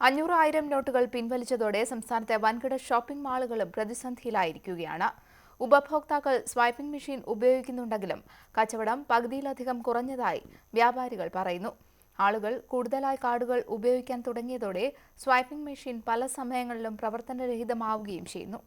500,000 നോട്ടുകൾ പിൻവലിച്ചതോടെ സംസ്ഥാനത്തെ വൻകിട ഷോപ്പിംഗ് മാളുകളും പ്രതിസന്ധിയിലായിരിക്കുകയാണ്. ഉപഭോക്താക്കൾ സ്വൈപ്പിംഗ് മെഷീൻ ഉപയോഗിക്കുന്നുണ്ടെങ്കിലും കച്ചവടം പകുതിയിലധികം കുറഞ്ഞതായി വ്യാപാരികൾ പറയുന്നു. ആളുകൾ കൂടുതലായി കാർഡുകൾ ഉപയോഗിക്കാൻ തുടങ്ങിയതോടെ സ്വൈപ്പിംഗ് മെഷീൻ പല സമയങ്ങളിലും പ്രവർത്തനരഹിതമാവുകയും ചെയ്യുന്നു.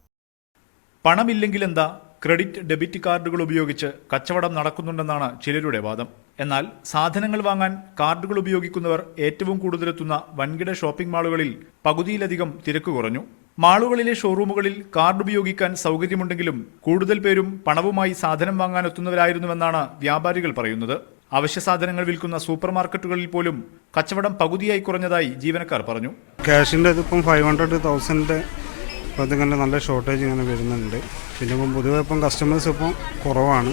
പണമില്ലെങ്കിലെന്താ, ക്രെഡിറ്റ് ഡെബിറ്റ് കാർഡുകൾ ഉപയോഗിച്ച് കച്ചവടം നടക്കുന്നുണ്ടെന്നാണ് ചിലരുടെ വാദം. എന്നാൽ സാധനങ്ങൾ വാങ്ങാൻ കാർഡുകൾ ഉപയോഗിക്കുന്നവർ ഏറ്റവും കൂടുതലെത്തുന്ന വൻകിട ഷോപ്പിംഗ് മാളുകളിൽ പകുതിയിലധികം തിരക്ക് കുറഞ്ഞു. മാളുകളിലെ ഷോറൂമുകളിൽ കാർഡ് ഉപയോഗിക്കാൻ സൗകര്യമുണ്ടെങ്കിലും കൂടുതൽ പേരും പണവുമായി സാധനം വാങ്ങാനെത്തുന്നവരായിരുന്നുവെന്നാണ് വ്യാപാരികൾ പറയുന്നത്. അവശ്യ സാധനങ്ങൾ വിൽക്കുന്ന സൂപ്പർ മാർക്കറ്റുകളിൽ പോലും കച്ചവടം പകുതിയായി കുറഞ്ഞതായി ജീവനക്കാർ പറഞ്ഞു. ക്യാഷിൻ്റെ ഇതിപ്പം 500,000 അതിങ്ങനെ നല്ല ഷോർട്ടേജ് ഇങ്ങനെ വരുന്നുണ്ട്. പിന്നെ ഇപ്പം പൊതുവെ ഇപ്പം കസ്റ്റമേഴ്സ് ഇപ്പം കുറവാണ്.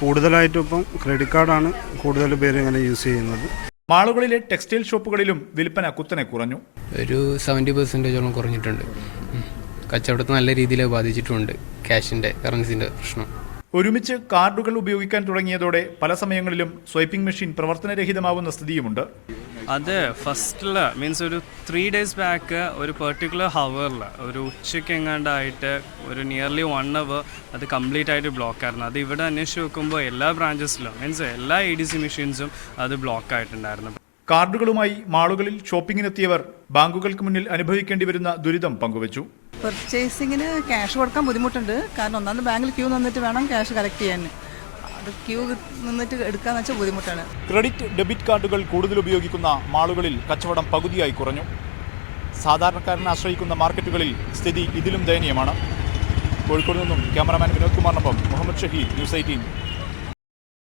കൂടുതലായിട്ടും ഇപ്പം ക്രെഡിറ്റ് കാർഡാണ് കൂടുതൽ പേര് ഇങ്ങനെ യൂസ് ചെയ്യുന്നത്. മാളുകളിലെ ടെക്സ്റ്റൈൽ ഷോപ്പുകളിലും വിൽപ്പന കുത്തനെ കുറഞ്ഞു. ഒരു 70% കുറഞ്ഞിട്ടുണ്ട്. കച്ചവടത്തെ നല്ല രീതിയിൽ ബാധിച്ചിട്ടുണ്ട്. ക്യാഷിൻ്റെ കറൻസിൻ്റെ പ്രശ്നം. ഒരുമിച്ച് കാർഡുകൾ ഉപയോഗിക്കാൻ തുടങ്ങിയതോടെ പല സമയങ്ങളിലും സ്വൈപ്പിംഗ് മെഷീൻ പ്രവർത്തനരഹിതമാവുന്ന സ്ഥിതിയുമുണ്ട്. അത് ഫസ്റ്റിൽ മീൻസ് ഒരു 3 days ബാക്ക് ഒരു പെർട്ടിക്കുലർ ഹവറിൽ ഒരു ഉച്ചയ്ക്ക് എങ്ങാണ്ടായിട്ട് ഒരു നിയർലി 1 hour അത് കംപ്ലീറ്റ് ആയിട്ട് ബ്ലോക്ക് ആയിരുന്നു. അത് ഇവിടെ അന്വേഷിച്ച് നോക്കുമ്പോൾ എല്ലാ ബ്രാഞ്ചസിലും മീൻസ് എല്ലാ ADC മെഷീൻസും അത് ബ്ലോക്ക് ആയിട്ടുണ്ടായിരുന്നു. കാർഡുകളുമായി മാളുകളിൽ ഷോപ്പിങ്ങിനെത്തിയവർ ബാങ്കുകൾക്ക് മുന്നിൽ അനുഭവിക്കേണ്ടി വരുന്ന ദുരിതം പങ്കുവച്ചു. പർച്ചേസിങ്ങിന് ക്യാഷ് കൊടുക്കാൻ ബുദ്ധിമുട്ടുണ്ട്. കാരണം ഒന്നാമത് ബാങ്കിൽ ക്യൂ നിന്നിട്ട് വേണം ക്യാഷ് കളക്ട് ചെയ്യാൻ. അത് ക്യൂ നിന്നിട്ട് എടുക്കാന്ന് വെച്ചാൽ ബുദ്ധിമുട്ടാണ്. ക്രെഡിറ്റ് ഡെബിറ്റ് കാർഡുകൾ കൂടുതൽ ഉപയോഗിക്കുന്ന മാളുകളിൽ കച്ചവടം പകുതിയായി കുറഞ്ഞു. സാധാരണക്കാരനെ ആശ്രയിക്കുന്ന മാർക്കറ്റുകളിൽ സ്ഥിതി ഇതിലും ദയനീയമാണ്. കോഴിക്കോട് നിന്നും ക്യാമറാമാൻ വിനോദ് കുമാറിനൊപ്പം മുഹമ്മദ് ഷഹീദ്, ന്യൂസ് 18.